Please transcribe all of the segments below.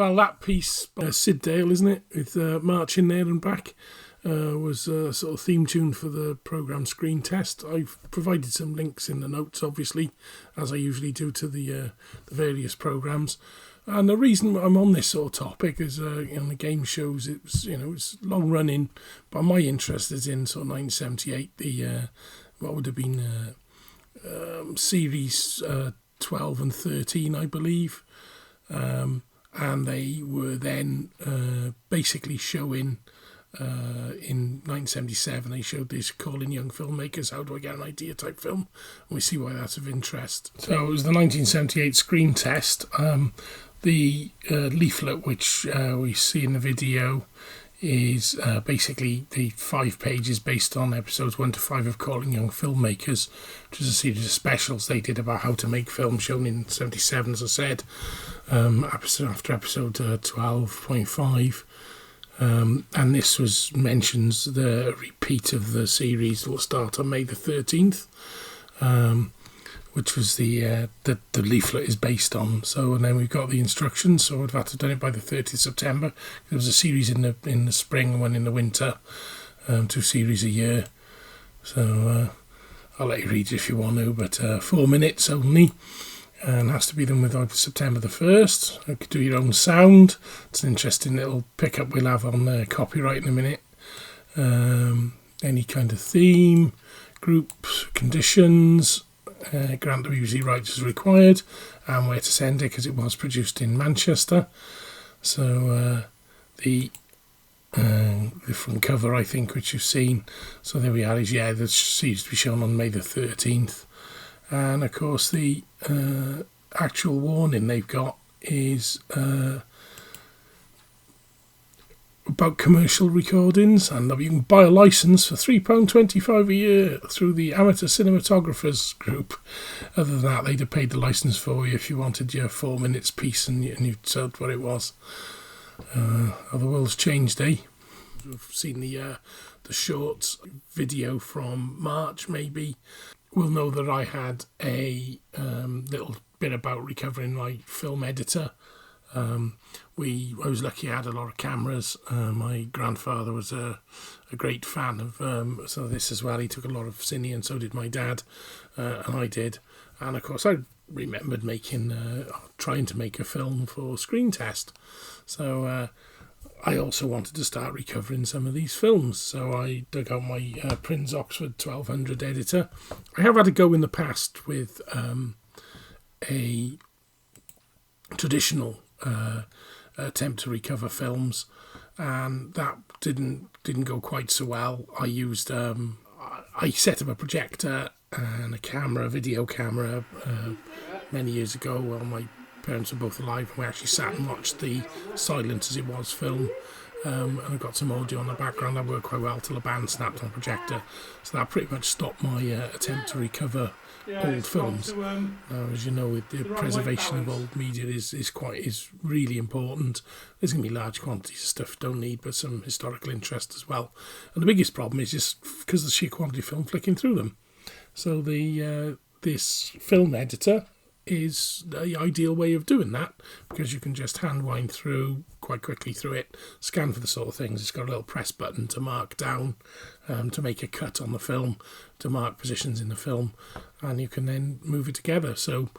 Well, that piece by Syd Dale, isn't it, with March in There and Back, was a sort of theme tune for the programme ScreenTest. I've provided some links in the notes, obviously, as I usually do to the various programmes. And the reason I'm on this sort of topic is, the game shows, it's long running, but my interest is in sort of 1978, what would have been series 12 and 13, I believe. And they were then basically showing, in 1977, they showed this Calling Young Filmmakers, How Do I Get an Idea type film, and we see why that's of interest. So it was the 1978 ScreenTest. The leaflet which we see in the video is basically the 5 pages based on episodes 1 to 5 of Calling Young Filmmakers, which is a series of specials they did about how to make film, shown in 77, as I said, episode after episode 12.5. And this mentions the repeat of the series that will start on May the 13th, which was the leaflet is based on. So, and then we've got the instructions. So I've had to have done it by the 30th of September. There was a series in the spring, one in the winter, 2 series a year. So I'll let you read it if you want to, but 4 minutes only. And has to be done with September the 1st. You could do your own sound. It's an interesting little pickup we'll have on copyright in a minute. Any kind of theme, groups, conditions, grant the BBC rights as required, and where to send it, because it was produced in Manchester. So the front cover, I think, which you've seen. So there we are, is the series to be shown on May the 13th. And of course the actual warning they've got is about commercial recordings, and you can buy a licence for £3.25 a year through the Amateur Cinematographers Group. Other than that, they'd have paid the licence for you if you wanted your 4 minutes piece and you told what it was. The world's changed, eh? We've seen the shorts video from March, maybe. We'll know that I had a little bit about recovering my film editor. I was lucky I had a lot of cameras. My grandfather was a great fan of some of this as well. He took a lot of cine, and so did my dad, and I did. And of course I remembered trying to make a film for ScreenTest. So I also wanted to start recovering some of these films, so I dug out my Prinz Oxford 1200 editor. I have had a go in the past with a traditional attempt to recover films, and that didn't go quite so well. I used I set up a projector and a video camera many years ago while my parents were both alive, and we actually sat and watched the Silent as It Was film, and I got some audio on the background that worked quite well till the band snapped on a projector. So that pretty much stopped my attempt to recover old films. As you know, the preservation of old media is really important. There's going to be large quantities of stuff you don't need, but some historical interest as well. And the biggest problem is just because of the sheer quantity of film flicking through them. So this film editor is the ideal way of doing that, because you can just hand wind through quite quickly through it, scan for the sort of things. It's got a little press button to mark down, to make a cut on the film, to mark positions in the film, and you can then move it together. So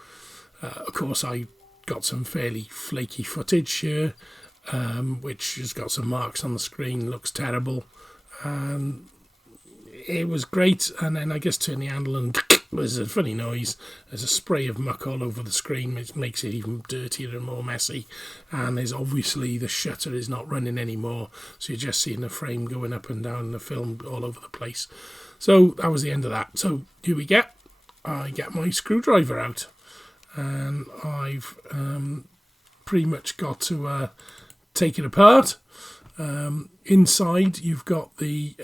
of course I got some fairly flaky footage here, which has got some marks on the screen, looks terrible, and it was great. And then I just turn the handle and there's a funny noise. There's a spray of muck all over the screen, which makes it even dirtier and more messy. And there's obviously the shutter is not running anymore, so you're just seeing the frame going up and down, the film all over the place. So that was the end of that. So here we get. I get my screwdriver out, and I've pretty much got to take it apart. Inside, you've got the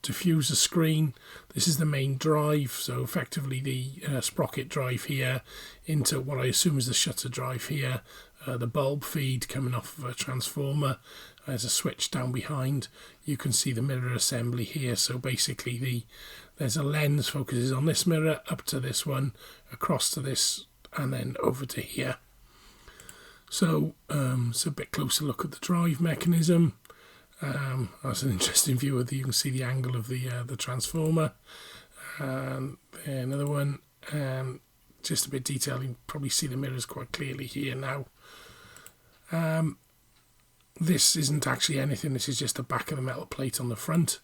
diffuser screen. This is the main drive, so effectively the sprocket drive here into what I assume is the shutter drive here, the bulb feed coming off of a transformer. There's a switch down behind. You can see the mirror assembly here, so basically there's a lens focuses on this mirror, up to this one, across to this, and then over to here. So it's a bit closer look at the drive mechanism. That's an interesting view of the, you can see the angle of the transformer. And another one, just a bit detailed, you can probably see the mirrors quite clearly here now. This isn't actually anything, this is just the back of the metal plate on the front,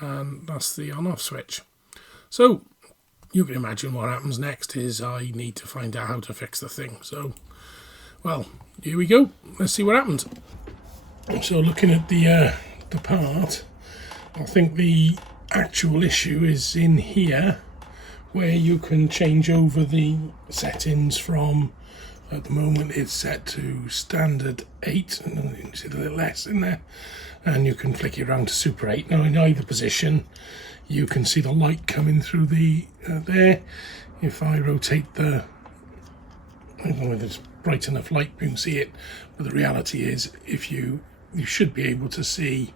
and that's the on-off switch. So you can imagine what happens next is I need to find out how to fix the thing. So, well, here we go, let's see what happens. So looking at the part, I think the actual issue is in here, where you can change over the settings from, at the moment it's set to standard 8, and you can see the little S in there, and you can flick it around to Super 8. Now in either position you can see the light coming through the there. If I rotate the, I don't know if it's bright enough light you can see it, but the reality is if you should be able to see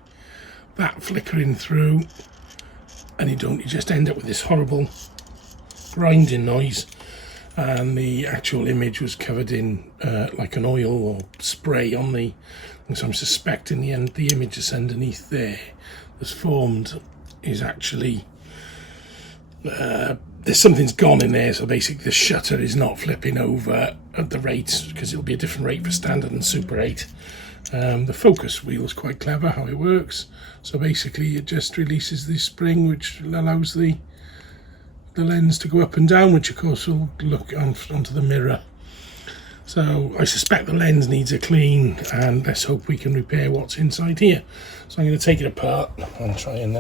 that flickering through, and you just end up with this horrible grinding noise, and the actual image was covered in like an oil or spray on the, so I'm suspecting the image that's underneath there that's formed is actually there's something's gone in there, so basically the shutter is not flipping over at the rate, because it'll be a different rate for standard and Super 8. The focus wheel is quite clever how it works. So basically it just releases this spring which allows the lens to go up and down, which of course will look onto the mirror. So I suspect the lens needs a clean, and let's hope we can repair what's inside here. So I'm going to take it apart and try and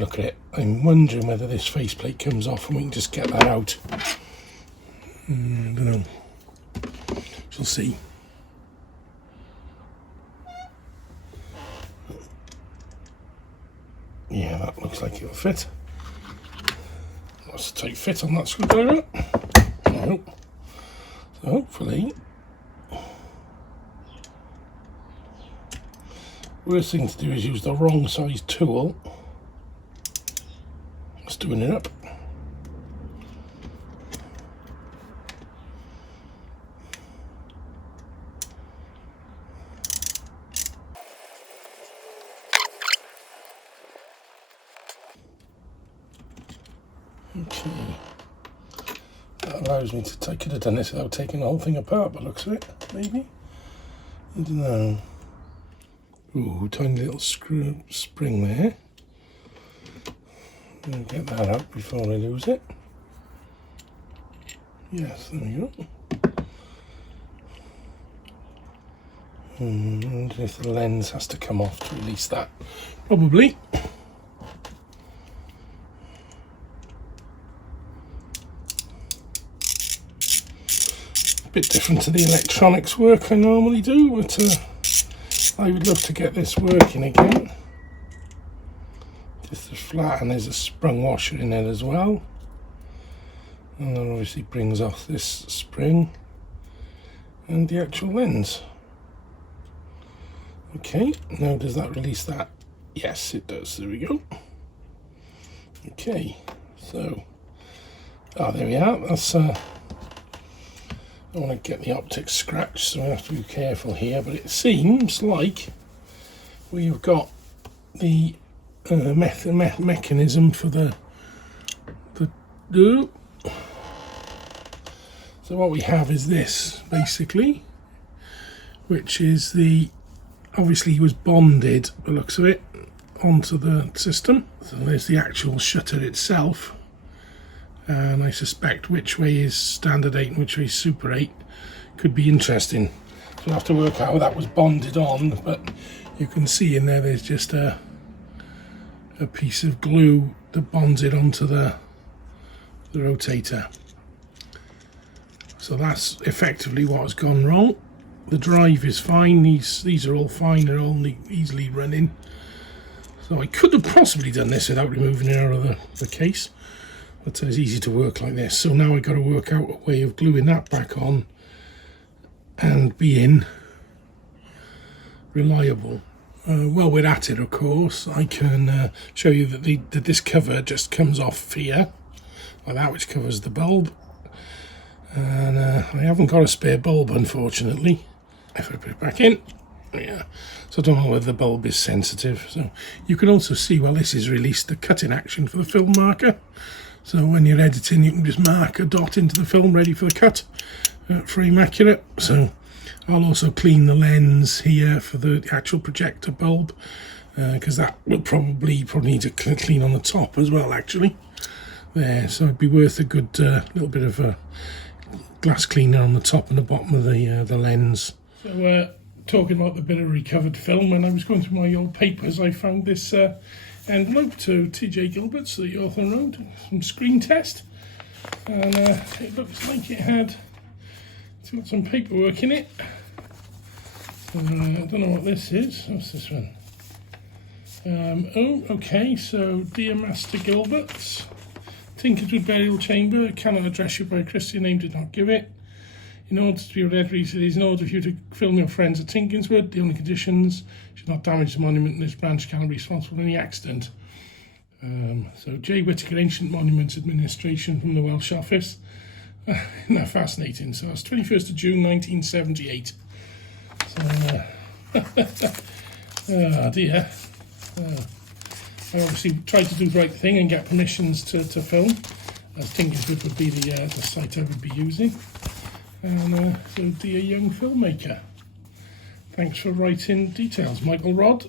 look at it. I'm wondering whether this faceplate comes off and we can just get that out. I don't know. We'll see. Yeah, that looks like it'll fit. That's a tight fit on that screwdriver. I hope. So hopefully. Worst thing to do is use the wrong size tool. Just doing it up. Okay, that allows me to, I could have done this without taking the whole thing apart, but looks of it, maybe? I don't know. Ooh, tiny little screw spring there. I'll get that out before I lose it. Yes, there we go. I wonder if the lens has to come off to release that. Probably. Bit different to the electronics work I normally do, but I would love to get this working again. Just flat, and there's a sprung washer in it as well, and that obviously brings off this spring and the actual lens. Okay, now does that release that? Yes, it does. There we go. Okay, so there we are. That's I want to get the optics scratched, so I have to be careful here, but it seems like we've got the mechanism for the so what we have is this basically, which is the, obviously he was bonded by the looks of it onto the system. So there's the actual shutter itself, and I suspect which way is standard 8 and which way is Super 8 could be interesting. So we'll have to work out how that was bonded on, but you can see in there there's just a piece of glue that bonds it onto the rotator. So that's effectively what has gone wrong. The drive is fine, these are all fine, they're all easily running. So I could have possibly done this without removing it out of the case. But it's easy to work like this. So now I've got to work out a way of gluing that back on and being reliable. While we're at it, of course, I can show you that this cover just comes off here, like that, which covers the bulb. And I haven't got a spare bulb, unfortunately. If I put it back in, yeah. So I don't know whether the bulb is sensitive. So you can also see, well, this is released the cutting action for the film marker. So when you're editing, you can just mark a dot into the film ready for the cut, frame accurate. So I'll also clean the lens here for the actual projector bulb, because that will probably need to clean on the top as well, actually. There, so it'd be worth a good little bit of a glass cleaner on the top and the bottom of the lens. So talking about the bit of recovered film, when I was going through my old papers, I found this envelope to T.J. Gilbert's, the Author Road, from ScreenTest, and it looks like it had got some paperwork in it. So, I don't know what this is. What's this one? Oh, okay. So, Dear Master Gilbert's, Tinkerswood Burial Chamber, cannot address you by a Christian name, did not give it. In order to be read recently, it is in order for you to film your friends at Tinkerswood. The only conditions should not damage the monument, and this branch cannot be responsible for any accident. So J. Whittaker, Ancient Monuments Administration from the Welsh Office. Isn't that fascinating? So it's 21st of June 1978. So, oh dear. I obviously tried to do the right thing and get permissions to film, as Tinkerswood would be the site I would be using. And so, dear young filmmaker, thanks for writing details. Michael Rod.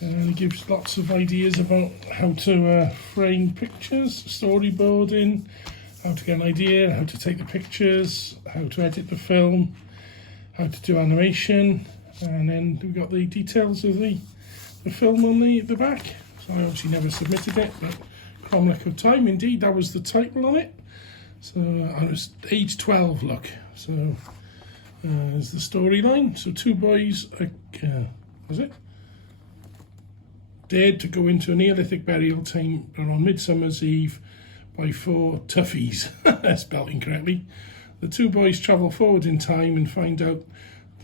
He gives lots of ideas about how to frame pictures, storyboarding, how to get an idea, how to take the pictures, how to edit the film, how to do animation, and then we've got the details of the film on the back. So I obviously never submitted it, but Cromlech of Time, indeed, that was the title on it. So I was age 12, look. So there's the storyline. So two boys, was it? Dared to go into a Neolithic burial chamber on Midsummer's Eve by four toughies, spelled incorrectly. The two boys travel forward in time and find out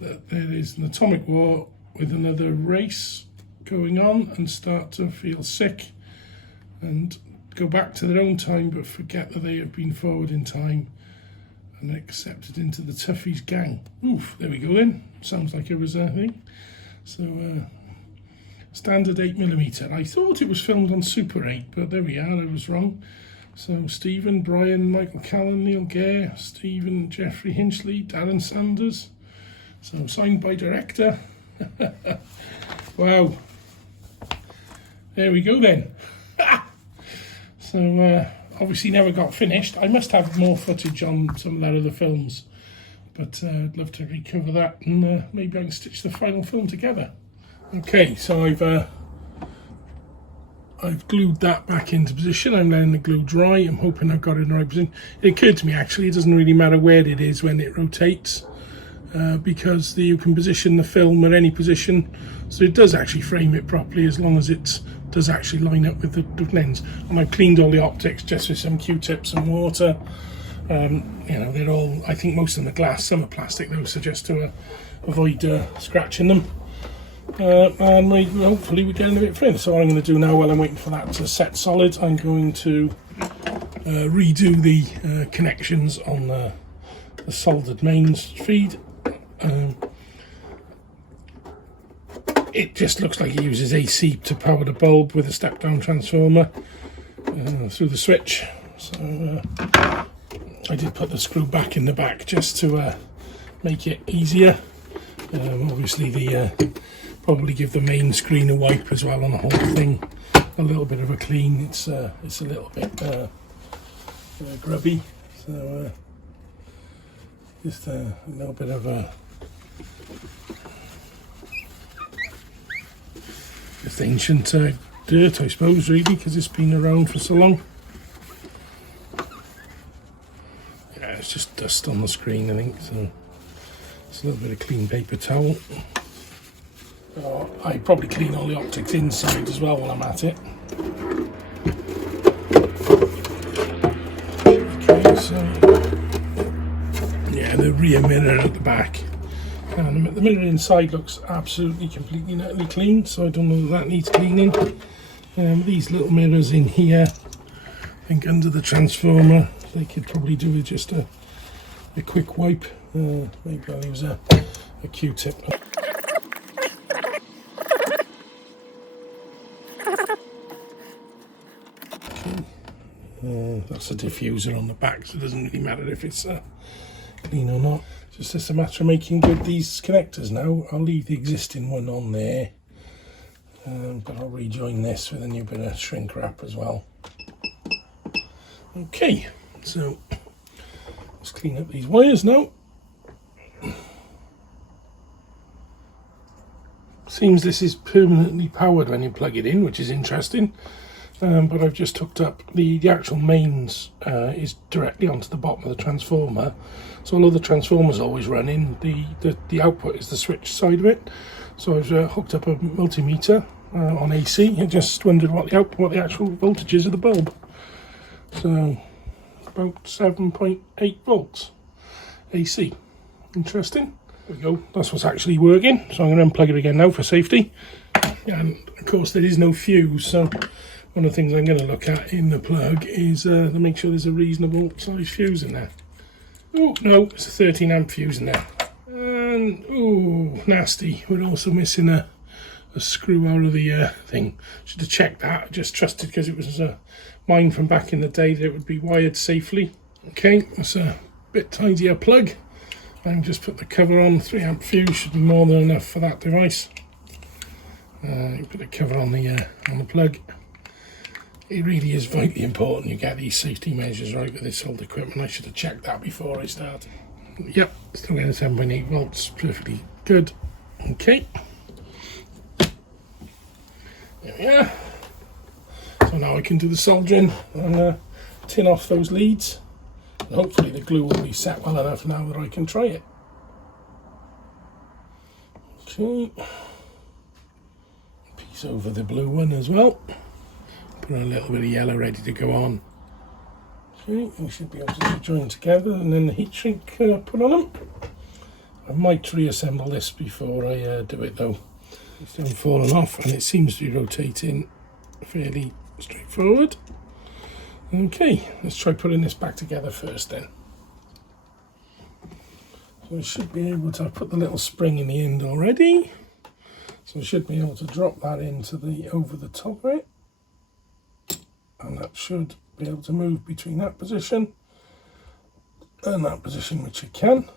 that there is an atomic war with another race going on and start to feel sick and go back to their own time but forget that they have been forward in time and accepted into the Toughies gang. Oof, there we go then. Sounds like it was a thing. So, standard 8mm. I thought it was filmed on Super 8, but there we are, I was wrong. So, Stephen, Brian, Michael Callan, Neil Gare, Stephen, Jeffrey Hinchley, Darren Sanders. So, signed by director. Wow. There we go then. So, obviously never got finished. I must have more footage on some of their other films, but I'd love to recover that, and maybe I can stitch the final film together. Okay, so I've glued that back into position. I'm letting the glue dry. I'm hoping I've got it in the right position. It occurred to me, actually, it doesn't really matter where it is when it rotates, because you can position the film at any position, so it does actually frame it properly as long as it does actually line up with the lens. And I've cleaned all the optics just with some Q-tips and water. You know, they're all, I think most of them are glass, some are plastic though, so just to avoid scratching them. And hopefully we're getting a bit free. So what I'm going to do now, while I'm waiting for that to set solid, I'm going to redo the connections on the soldered mains feed. It just looks like it uses AC to power the bulb with a step-down transformer through the switch. So I did put the screw back in the back just to make it easier. Obviously, probably give the main screen a wipe as well on the whole thing. A little bit of a clean. It's a little bit grubby. So just a little bit of a just ancient dirt, I suppose, really, because it's been around for so long. Yeah, it's just dust on the screen, I think. So it's a little bit of clean paper towel. I probably clean all the optics inside as well while I'm at it. Okay, so yeah, the rear mirror at the back. And the mirror inside looks absolutely completely neatly clean, so I don't know if that needs cleaning. These little mirrors in here, I think under the transformer, they could probably do with just a quick wipe. Maybe I'll use a Q-tip. That's a diffuser on the back, so it doesn't really matter if it's clean or not. It's just a matter of making good these connectors now. I'll leave the existing one on there, but I'll rejoin this with a new bit of shrink wrap as well. Okay, so let's clean up these wires now. Seems this is permanently powered when you plug it in, which is interesting. But I've just hooked up the actual mains is directly onto the bottom of the transformer. So although the transformer's always running, the output is the switch side of it. So I've hooked up a multimeter on AC. I just wondered what the actual voltage is of the bulb. So about 7.8 volts AC. Interesting. There we go. That's what's actually working. So I'm going to unplug it again now for safety. And of course there is no fuse, so one of the things I'm going to look at in the plug is to make sure there's a reasonable size fuse in there. Oh no, it's a 13 amp fuse in there. And oh, nasty. We're also missing a screw out of the thing. Should have checked that. I just trusted because it was mine from back in the day that it would be wired safely. Okay, that's a bit tidier plug. I can just put the cover on. 3 amp fuse should be more than enough for that device. Put the cover on the plug. It really is vitally important you get these safety measures right with this old equipment. I should have checked that before I started. Yep, still getting 7.8 volts, perfectly good. Okay. There we are. So now I can do the soldering and tin off those leads. And hopefully the glue will be set well enough now that I can try it. Okay. Piece over the blue one as well. Put a little bit of yellow ready to go on. Okay, we should be able to join together and then the heat shrink put on them. I might reassemble this before I do it though. It's still fallen off and it seems to be rotating fairly straightforward. Okay, let's try putting this back together first then. So I should be able to put the little spring in the end already. So I should be able to drop that into the over the top of it. And that should be able to move between that position and that position, which it can.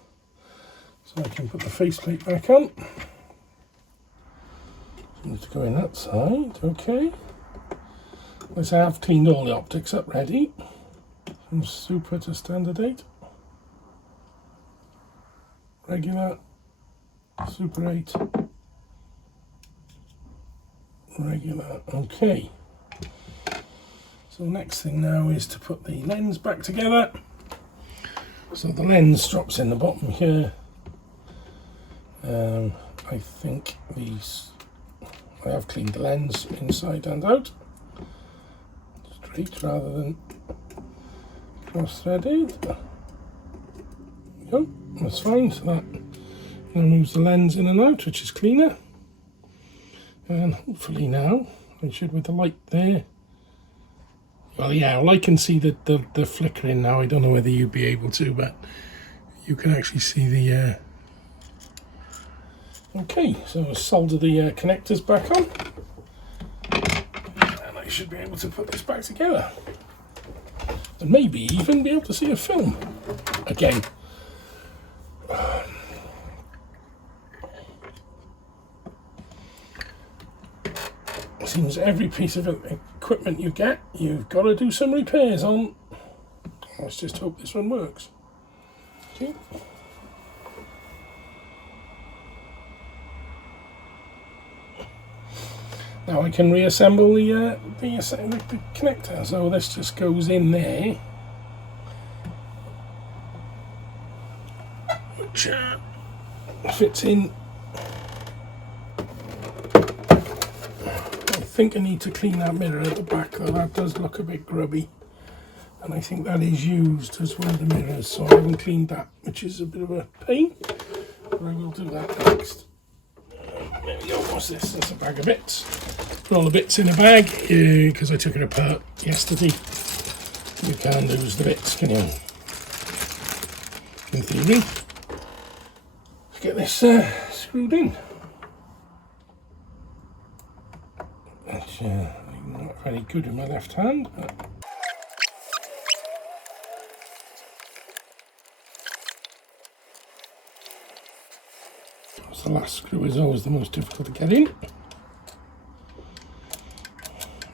So I can put the faceplate back on. So need to go in that side, okay. As I have cleaned all the optics up ready. From super to standard 8. Regular, super 8. Regular, okay. So next thing now is to put the lens back together. So the lens drops in the bottom here. I think I have cleaned the lens inside and out. Straight rather than cross-threaded. There we go, that's fine. So that moves the lens in and out, which is cleaner. And hopefully now, I should with the light there. Well, yeah, well, I can see the flickering now. I don't know whether you'd be able to, but you can actually see the... Okay, so I'll solder the connectors back on. And I should be able to put this back together. And maybe even be able to see a film again. It seems every piece of equipment you get, you've got to do some repairs on. Let's just hope this one works. Okay. Now I can reassemble the connector. So this just goes in there, which fits in. I think I need to clean that mirror at the back though, that does look a bit grubby. And I think that is used as one of the mirrors, so I haven't cleaned that, which is a bit of a pain. But I will do that next. There we go, what's this? That's a bag of bits. Put all the bits in a bag, because I took it apart yesterday. You can't lose the bits, can you? In theory. Let's get this screwed in. Which, I'm not very good with my left hand, but the last screw is always the most difficult to get in.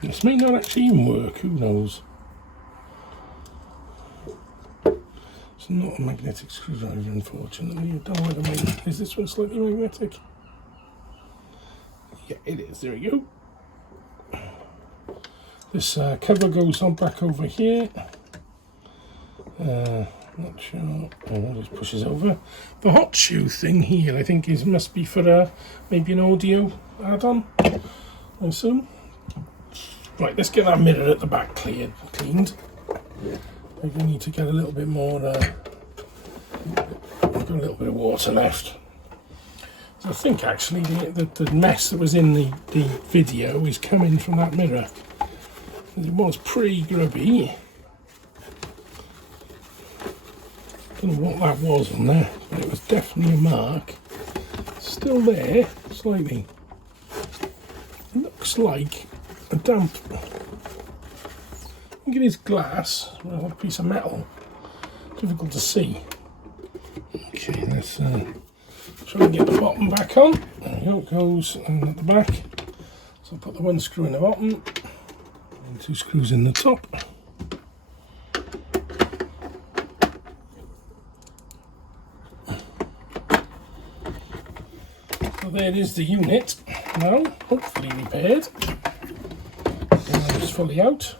This may not actually even work, who knows? It's not a magnetic screwdriver, unfortunately. I don't like the Is this one slightly magnetic? Yeah, it is. There we go. This cover goes on back over here. Not sure. Oh, just pushes over. The hot shoe thing here, I think, must be for maybe an audio add-on, I assume. Right, let's get that mirror at the back cleaned. We need to get a little bit more. We've got a little bit of water left. So I think actually the mess that was in the video is coming from that mirror. It was pretty grubby. Don't know what that was on there, but it was definitely a mark. Still there, slightly. It looks like a damp. I think it is glass, well, a piece of metal. Difficult to see. Okay, let's try and get the bottom back on. There we go, it goes at the back. So I'll put the one screw in the bottom and 2 screws in the top. So there is the unit now, hopefully repaired. It's fully out.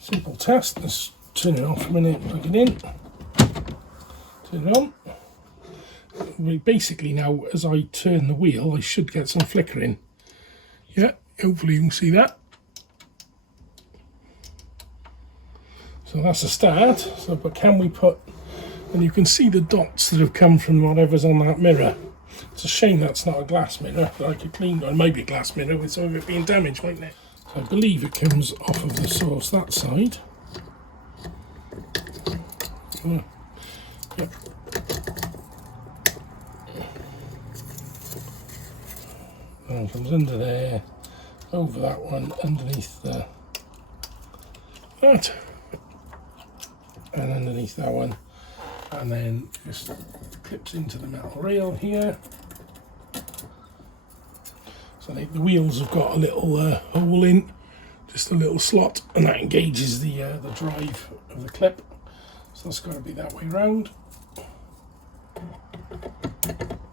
Simple test. Let's turn it off a minute, plug it in, turn it on. Basically now, as I turn the wheel, I should get some flickering. Yeah, hopefully you can see that. So that's a start. So, but can we put, and you can see the dots that have come from whatever's on that mirror. It's a shame that's not a glass mirror, but I could clean, or maybe a glass mirror with some of it being damaged, mightn't it? So I believe it comes off of the source that side. Yep. And it comes under there, over that one, underneath that, and underneath that one, and then just clips into the metal rail here. So the wheels have got a little hole in, just a little slot, and that engages the drive of the clip. So that's got to be that way round.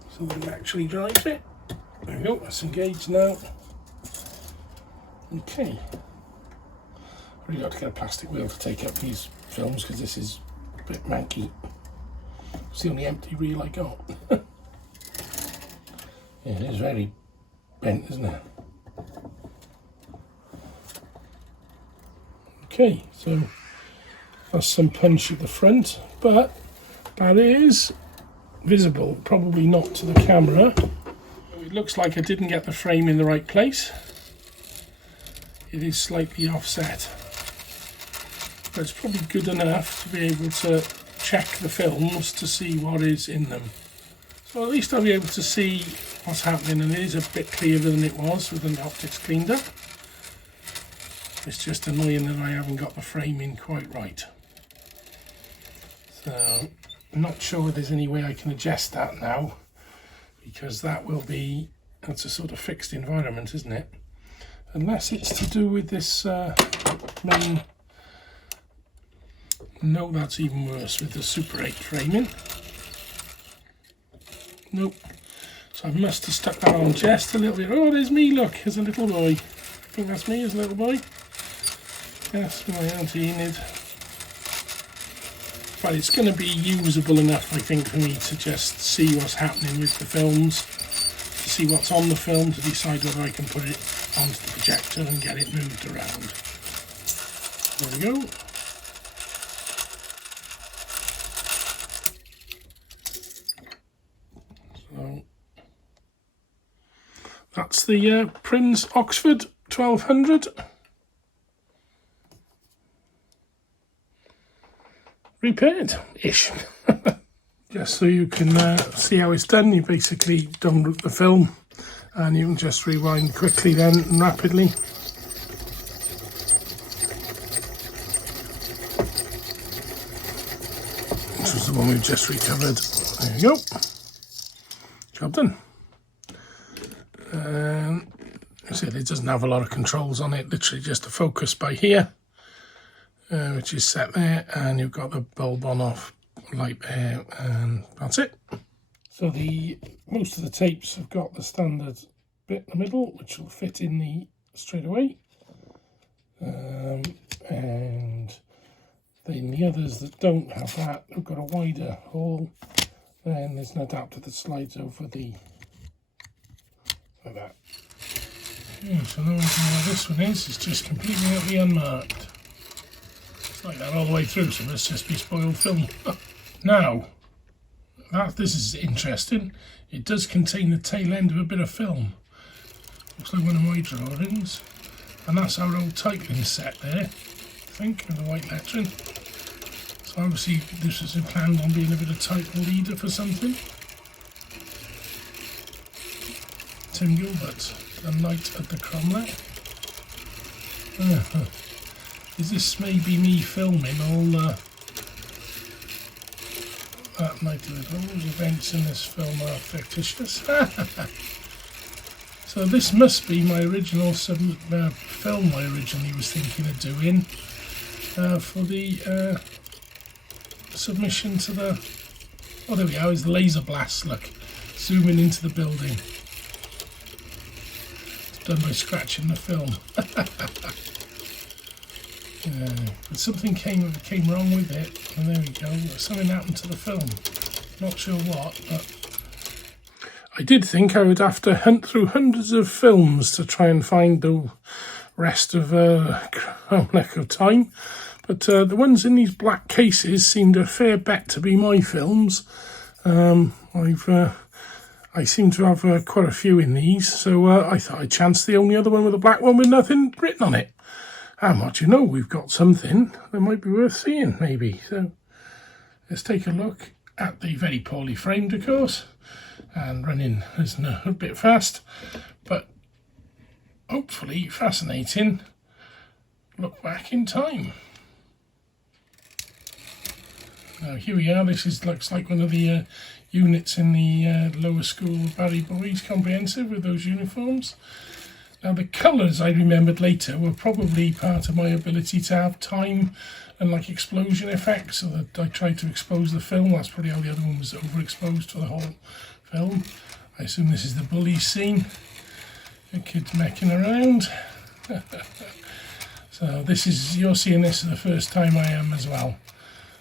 So that it actually drives it. There we go, that's engaged now. Okay. I've really got to get a plastic wheel to take up these films because this is a bit manky. It's the only empty reel I got. Yeah, it is very bent, isn't it? Okay, so that's some punch at the front, but that is visible, probably not to the camera. It looks like I didn't get the frame in the right place. It is slightly offset, but it's probably good enough to be able to check the films to see what is in them. So at least I'll be able to see what's happening, and it is a bit clearer than it was with the optics cleaned up. It's just annoying that I haven't got the frame in quite right. So I'm not sure there's any way I can adjust that now, because that's a sort of fixed environment, isn't it? Unless it's to do with this main. No, that's even worse with the Super 8 framing. Nope. So I must have stuck that on just a little bit. Oh, there's me, look, as a little boy. I think that's me as a little boy. Yes, my Auntie Enid. But it's going to be usable enough, I think, for me to just see what's happening with the films, to see what's on the film, to decide whether I can put it onto the projector and get it moved around. There we go. So that's the Prinz Oxford 1200. repaired-ish. Just so you can see how it's done, you basically download the film and you can just rewind quickly then and rapidly. This was the one we've just recovered. There you go. Job done. I said it doesn't have a lot of controls on it, literally just a focus by here, which is set there, and you've got the bulb on off light there, and that's it. So most of the tapes have got the standard bit in the middle, which will fit in the straight away, and then the others that don't have that have got a wider hole. Then there's an adapter that slides over the like that. Yeah, so no idea what this one is. It's just completely utterly unmarked. It's like that all the way through, so must just be spoiled film. Now, this is interesting. It does contain the tail end of a bit of film. Looks like one of my drawings. And that's our old titling set there, I think, with the white lettering. So obviously this was planned on being a bit of title leader for something. Tim Gilbert, The Night at the Cromlech. Is this maybe me filming all that night of it? All those events in this film are fictitious. So this must be my original film I originally was thinking of doing for the submission to the... Oh, there we are, is the laser blast, look, zooming into the building. It's done by scratching the film. But something came wrong with it, and there we go, something happened to the film. Not sure what, but... I did think I would have to hunt through hundreds of films to try and find the rest of Cromlech of Time, but the ones in these black cases seemed a fair bet to be my films. I seem to have quite a few in these, so I thought I'd chance the only other one with a black one with nothing written on it. And what do you know, we've got something that might be worth seeing, maybe. So let's take a look at the very poorly framed, of course, and running a bit fast, but hopefully fascinating look back in time. Now here we are, this looks like one of the units in the lower school Barry Boys Comprehensive with those uniforms. Now the colours I remembered later were probably part of my ability to have time and like explosion effects, so that I tried to expose the film. That's probably how the other one was overexposed for the whole film. I assume this is the bully scene. The kids mecking around. So you're seeing this for the first time, I am as well.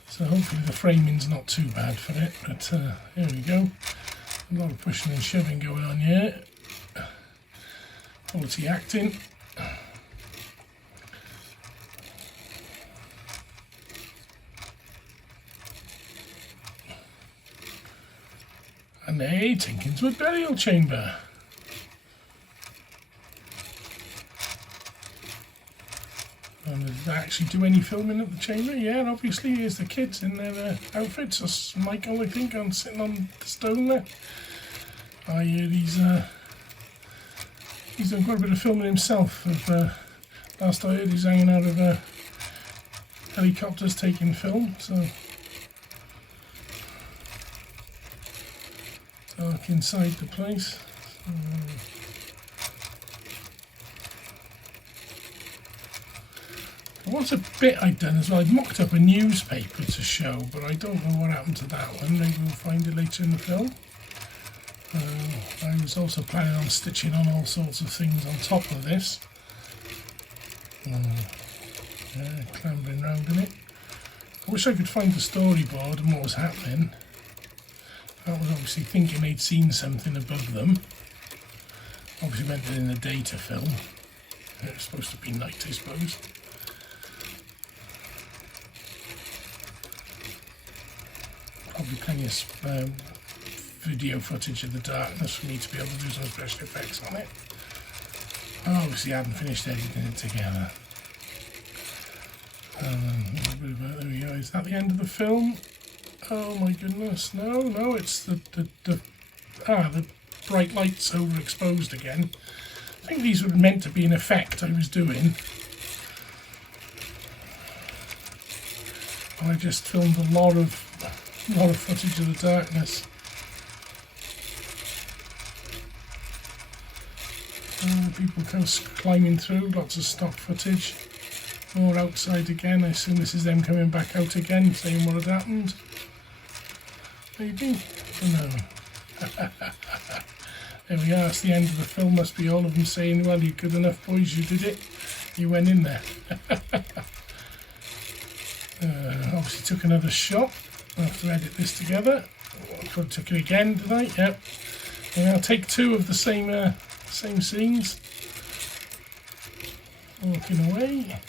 So hopefully the framing's not too bad for it, but here we go. A lot of pushing and shoving going on here. Quality acting. And a Tinkinswood burial chamber. And did they actually do any filming at the chamber? Yeah, obviously here's the kids in their outfits. That's Michael, I think, sitting on the stone there. I hear he's done quite a bit of filming himself. Last I heard, he's hanging out of helicopters taking film. So dark inside the place. What's a bit I'd done as well, I'd mocked up a newspaper to show, but I don't know what happened to that one. Maybe we'll find it later in the film. I was also planning on stitching on all sorts of things on top of this. Yeah, clambering round in it. I wish I could find the storyboard and what was happening. I was obviously thinking they'd seen something above them. Obviously meant it in the data film. It was supposed to be night, I suppose. Probably plenty of video footage of the darkness for me to be able to do some special effects on it. I obviously hadn't finished editing it together. There we go, Is that the end of the film? Oh my goodness, no, it's the bright light's overexposed again. I think these were meant to be an effect I was doing. I just filmed a lot of footage of the darkness. People kind of climbing through, lots of stock footage. More outside again. I assume this is them coming back out again, saying what had happened. Maybe? No. There we are, it's the end of the film. Must be all of them saying, well, you're good enough, boys, you did it. You went in there. Obviously took another shot. I'll have to edit this together. I took it again, did I? Yep. And I'll take two of the same scenes. Walking away.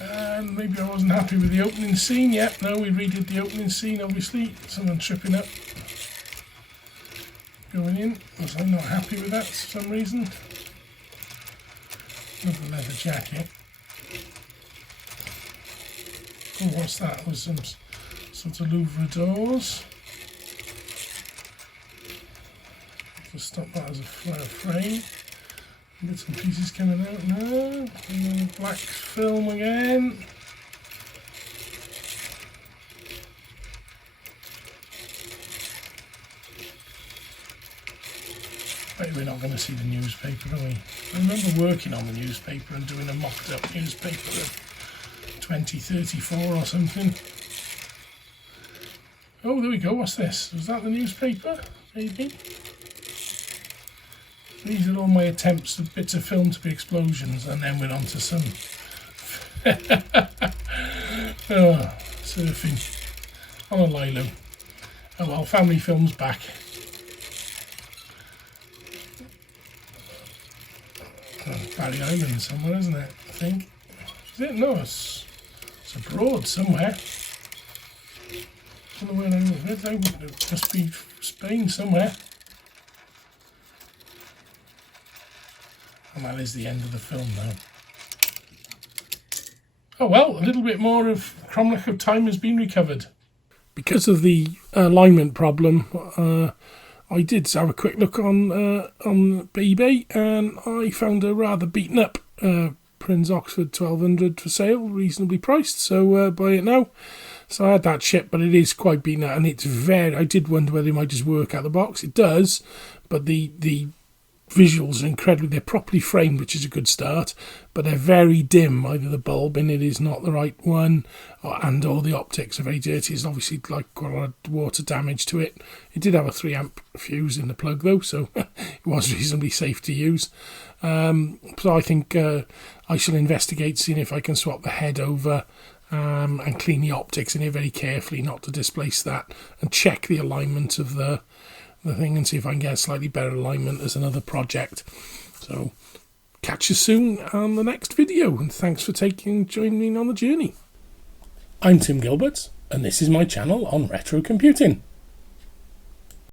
And maybe I wasn't happy with the opening scene. Yep, no, we redid the opening scene, obviously. Someone tripping up. Going in. Was I not happy with that for some reason? Another leather jacket. Oh, what's that? Was some sort of Louvre doors. Just stop that as a frame. Bits and pieces coming out now. And black film again. Bet we're not going to see the newspaper, are we? I remember working on the newspaper and doing a mocked up newspaper of 2034 or something. Oh, there we go. What's this? Was that the newspaper? Maybe. These are all my attempts at bits of film to be explosions, and then we're on to some surfing on a lilo. Oh well, family film's back. Barry Island somewhere, isn't it? I think. Is it? No, it's abroad somewhere. I don't know where I live. It must be Spain somewhere. And that is the end of the film now. Oh well, a little bit more of Cromlech of Time has been recovered. Because of the alignment problem, I did have a quick look on eBay, and I found a rather beaten up Prinz Oxford 1200 for sale, reasonably priced, so buy it now. So I had that shipped, but it is quite beaten up, and it's very... I did wonder whether it might just work out of the box. It does, but the visuals are incredible. They're properly framed, which is a good start, but they're very dim. Either the bulb in it is not the right one, or the optics are very dirty. It's obviously like quite a lot of water damage to it. It did have a 3 amp fuse in the plug though, so it was reasonably safe to use. So I think I shall investigate, seeing if I can swap the head over and clean the optics in it very carefully, not to displace that, and check the alignment of the thing and see if I can get a slightly better alignment as another project. So catch you soon on the next video, and thanks for joining me on the journey. I'm Tim Gilbert, and this is my channel on retro computing.